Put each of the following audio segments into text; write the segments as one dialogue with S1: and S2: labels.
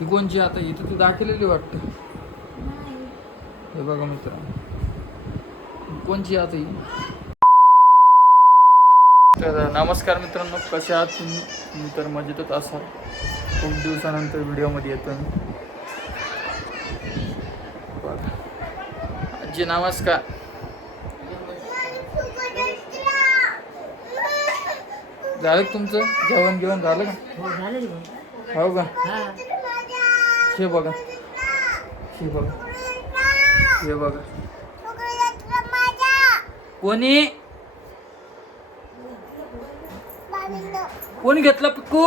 S1: ही कोणची आता इथं ती दाखवलेली वाटतं?
S2: नाही
S1: हे बघा मित्र. कोणची आता ही? तर नमस्कार मित्रांनो कसे आहात तुम्ही? तर मजेतच असाल. खूप दिवसानंतर व्हिडिओमध्ये येतो आजी नमस्कार. झालं तुमचं? जेवण जेवण झालं का?
S2: हो.
S1: हो का?
S2: हा
S1: बघा. हे बघा. हे बघा. कोणी? कोणी घेतलं पिकू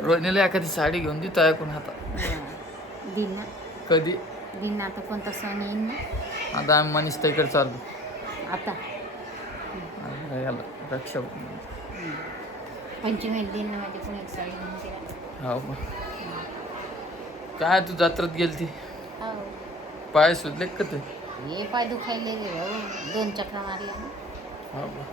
S1: रोहिणीला एखादी साडी घेऊन देतो ऐकून आता
S2: हा. दिन ना
S1: कधी
S2: आता कोणता सण येईल ना?
S1: आता आम्ही मनीष ताईकडे चाललो.
S2: आता.
S1: आता याला रक्षा
S2: पंचमी दिनमध्ये पण एक साडी घेऊन दिला.
S1: हो का? काय तू जत्रात गेलती?
S2: हो.
S1: पाय सुजले का ते?
S2: हे पाय दुखायले हो दोन चक्रा मारल्या ना
S1: हो का?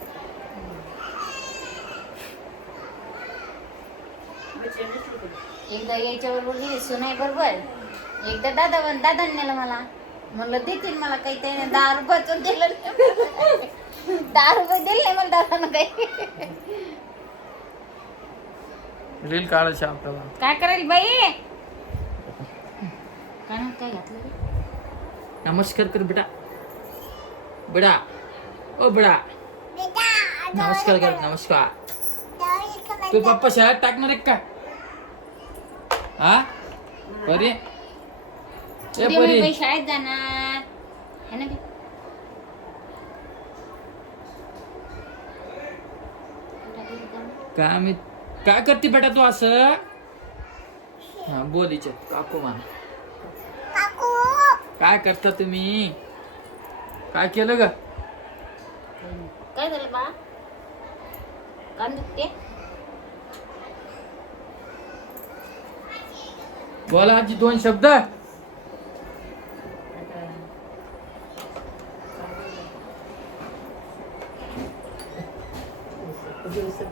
S2: एकदा यायच्या बरोबर गेली सुनाई बरोबर एकदा दादा बन दादा नेलं मला. म्हणलं देतील मला काही त्याने दहा रुपयाचं दिलं नाही. दहा रुपये दिले नाही मला दादानं काही.
S1: रील काढायची आपल्याला
S2: काय करायला बाई? काय घातलं रे?
S1: नमस्कार कर बेटा. बेटा. ओ बेटा. नमस्कार कर नमस्कार. तू पप्पा शाळेत टाकणार आहे का? हा? परी ए
S2: उद्या मी
S1: परी.
S2: बाई शाळेत जाणार. है ना बे?
S1: मी काय करते बेटा तू असं? हा बोल काकू मा काय करता तुम्ही? काय केलं ग?
S2: काय झालं बा? कान दुखते?
S1: बोला आजी दोन शब्द.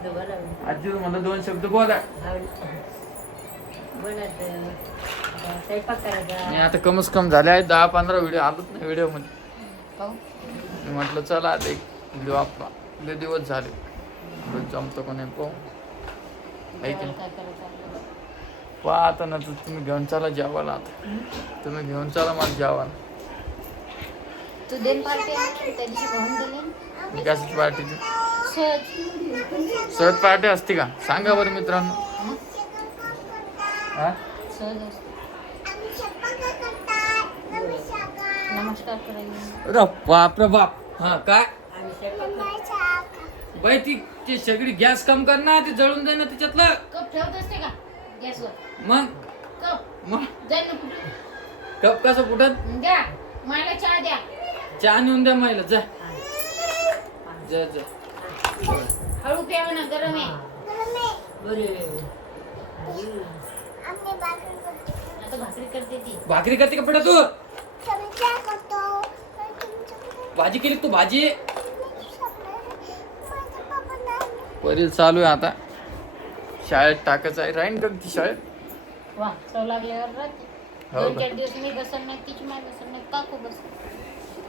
S1: आजी मला दोन शब्द बोला. मी आता कमच कम झाले आहेत दहा पंधरा व्हिडिओ आलोच नाही
S2: व्हिडिओमध्ये
S1: मी म्हटलं चला आता एक व्हिडिओ आपला. लय दिवस झाले. जमतं का नाही पाहू. आहे की
S2: जेवायला
S1: नाही?
S2: काय करायचं आपल्याला?
S1: पहा आता ना तर तुम्ही घेऊन चला जेवायला आता. तुम्ही घेऊन चला मला जेवायला.
S2: तू देन पार्टी त्या दिवशी दिले
S1: कशाची पार्टी
S2: सहज
S1: पार्टी असते का? सांगा बरं मित्रांनो. हा?
S2: नमस्कार
S1: बाप रे बाप. हा काय? बाई ती ते सगळी गॅस कम कर ना ते जळून जाईन त्याच्यातलं
S2: कप ठेवत असते का? गॅसवर.
S1: मग?
S2: कप.
S1: मग?
S2: जाईल ना कुठे.
S1: कप कसं फुटत
S2: द्या. मला चहा द्या.
S1: चहा नेऊन द्या माहिला जा. जा जा.
S2: गरम. आहे आता भाकरी करते ती.
S1: भाकरी करते का बेटा तू? भाजी केली तू भाजी? वरील चालू आहे आता. शाळेत टाकायचं आहे. राहीन का ती शाळेत?
S2: वा चव लागल्यावर राहते.
S1: हो
S2: दोन? चार दिवस मी बसन नाही तिची माय बसन नाही काकू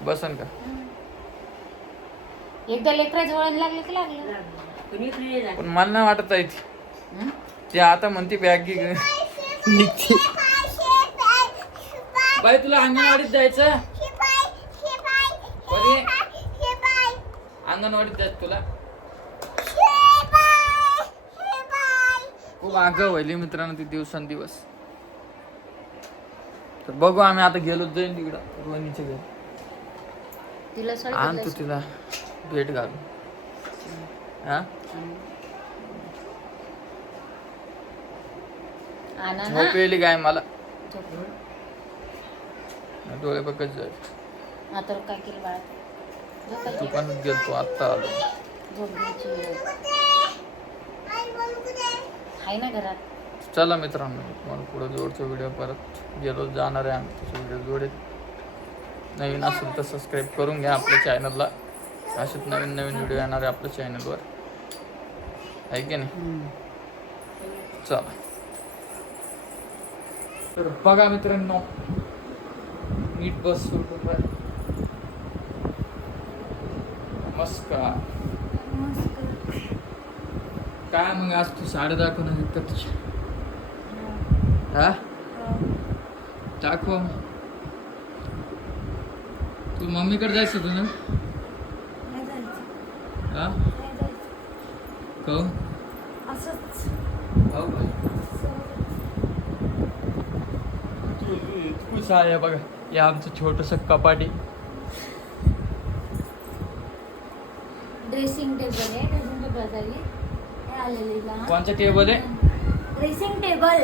S1: बसन. का?
S2: एकदा लेकराचं वळण लागलं की लागलं.
S1: पण मला नाही वाटत आहे ती? ती आता म्हणते बॅग घे. निघते बाई तुला अंगणवाडीत जायचं? अंगणवाडीत जायचं तुला? खूप आगाव व्हायली मित्रांनो ती दिवसांदिवस. तर बघू आम्ही आता गेलो जाईन तिकडं रोहिणीच्या घरी. आणतो तिला भेट घालू. हा? झोप येईल काय मला. डोळे बघत
S2: आता काय केलं बाळा? झोपायची
S1: दुकानात गेलतो आत्ता आलो.
S2: आहे. ना घरात?
S1: चला मित्रांनो तुम्हाला पुढे जोडचा व्हिडिओ परत गेलो जाणार आहे आम्ही. त्याचा व्हिडिओ जोडेल नवीन असेल तर सबस्क्राईब करून घ्या आपल्या चॅनलला असेच नवीन नवीन व्हिडिओ येणार आहे आपल्या चॅनलवर आहे की नाही? चला. तर बघा मित्रांनो नीट बस सुटून. नमस्कार. काय मग आज तू साडे आहेत का तुझ्या हा? दाखव तू मम्मीकडे जायचं ना? हा? कहू
S3: असंच
S1: हो का तू आहे बघा हे आमचं छोटस कपाटी
S3: ड्रेसिंग टेबल आहे ड्रेसिंग टेबल झाली आलेले लहान.
S1: कोणचं टेबल आहे?
S3: ड्रेसिंग टेबल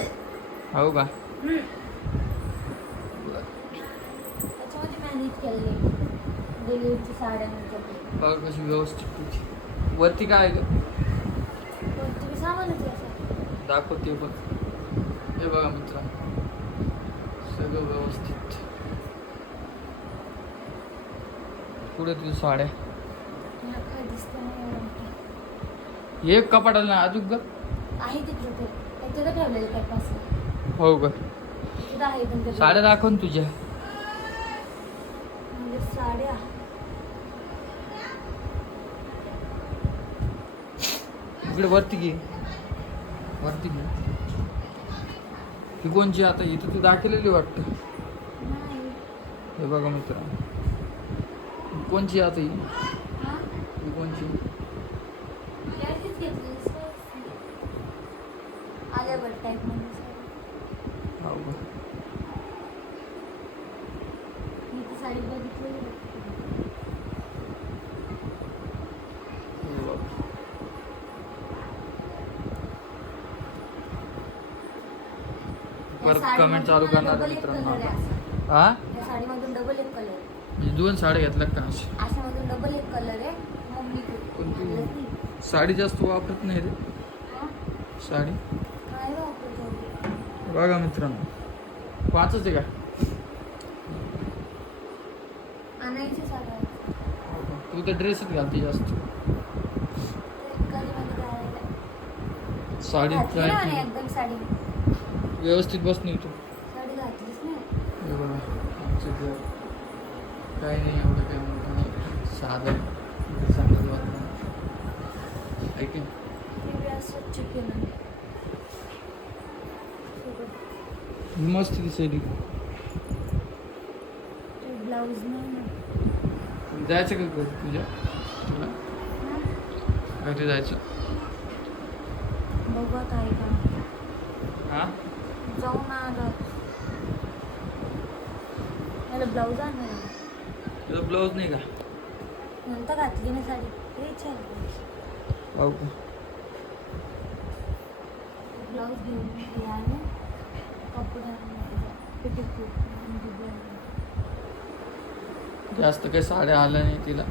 S1: हो का?
S3: त्याच्यामध्ये मॅनेज केले डिलिव्हरीची साड्या
S1: बघा कशी व्यवस्थित वरती काय आहे ग
S3: तुम्ही सामानच आहे असं.
S1: दाखवते बघ. हे बघा मित्र. सगळं व्यवस्थित. पुढे तुझ्या साड्या. हे कपाटाला ना अजून ग?
S3: आहे तिकडे ठेवलेलं
S1: हो
S3: तुमच्या
S1: साड्या दाखव तुझ्या.
S3: म्हणजे साड्या.
S1: इकडे वरती घे. वरती घे ही कोणची आता? इथं ती दाखवलेली वाटते. हे बघा मित्र. कोणची आता ही? कोणची?
S3: याचीच घेतली टाईपमध्ये साडी.
S1: हो का
S3: मी ती साडी बघितलेली होती.
S1: हे बघ.
S3: या
S1: परत कमेंट चालू करणार मित्रांनो. हा म्हणजे दोन साड्या घेतल्या का कोणती? साडी जास्त वापरत नाही रे. साडी? बघा मित्रांनो. पाचच आहे का? तू तर ड्रेसच घालते जास्त. साडी काय व्यवस्थित बस नाही तू
S3: साडी घातलीच नाही
S1: हे बघा आमचं घर. काही नाही एवढं काही मोठं नाही. साधं. चांगलं वाटतं ऐक ना.
S3: ते बी असं चिकन
S1: मस्त दिसायली
S3: ते ब्लाऊज नाही
S1: जायचं का घरी तुझ्या? तुला? घरी जायचं?
S3: बघत आहे का
S1: हा?
S3: जाऊन आला. मला ब्लाऊज आहे.
S1: तुझा ब्लाऊज नाही का?
S3: नंतर घातली ना साडी. ते
S1: हो का
S3: ब्लाऊज घेऊन कपडा पेटीकोट
S1: जास्त काही साड्या आल्या नाही तिला.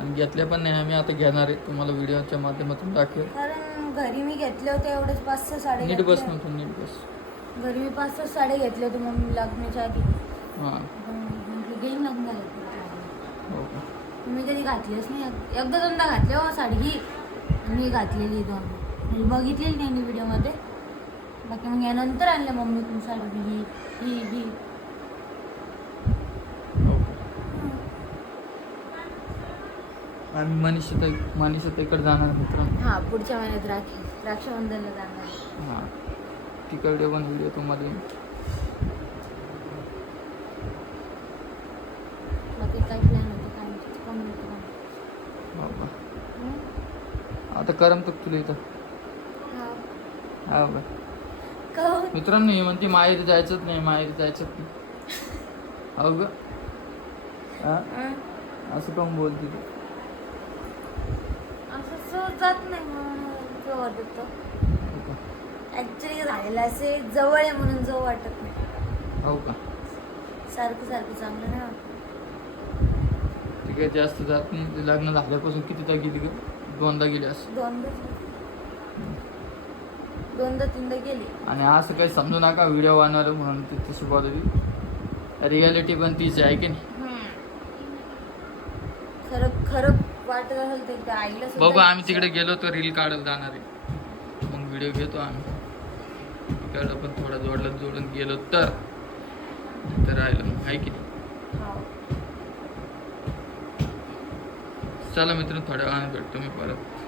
S1: आणि घेतल्या पण नाही. आम्ही आता घेणार आहे. तुम्हाला व्हिडिओच्या माध्यमातून दाखवेल.
S3: कारण घरी मी घेतले होते एवढेच पाच सहा साडे
S1: नीट बस नव्हतं नीट बस.
S3: घरी मी पाच सहा साडे घेतले होते मम्मी लग्नाच्या आधी.
S1: हां.
S3: पण म्हटलं घेईन लग्न झालं
S1: हो का?
S3: मी कधी घातलीच नाही. एकदा दोनदा घातले हो साडी ही. मी घातलेली दोन. म्हणजे बघितलेली नाही मी व्हिडिओमध्ये. बाकी मग यानंतर आणलं मम्मीकडून साडी ही ही ही.
S1: हो का? आम्ही मनीषा ताई मनीषा ताईकडे जाणार मित्रांनो.
S3: हां पुढच्या महिन्यात राखी रक्षाबंधनला जाणार.
S1: हां. तिकडे पण व्हिडिओ तुम्हाला? आता करम तर तुला इथं.
S3: हा.
S1: का? मित्रांनो ही म्हणते माहेरी जायचंच नाही माहेरी जायचंच नाही. हो? ग? असं काऊन बोलते तू?
S3: असं जात नाही म्हणून जो वाटत
S1: हो का
S3: ॲक्च्युली झालेलं असे जवळ आहे म्हणून जो वाटत नाही.
S1: हो का?
S3: सारखं सारखं चांगलं नाही वाटत.
S1: ती जास्त जात नाही. ते लग्न झाल्यापासून कितीदा गेली ग? दोनदा गेली असं?
S3: दोनदा दोनदा तीनदा गेली.
S1: आणि असं काही समजू नका व्हिडिओ बनवलं म्हणून ती तशी बोलली रियालिटी पण तीच आहे की नाही?
S3: हम्म. खरं वाटत असेल तर आईला
S1: बाबा आम्ही तिकडे गेलो तर रील काढायला जाणार आहे. मग व्हिडिओ घेतो आम्ही. तिकडं पण थोडा जोडलं जोडून गेलो तर राहिलं. मग आहे की. चला मित्रांनो थोड्या वेळाने भेटतो मी परत.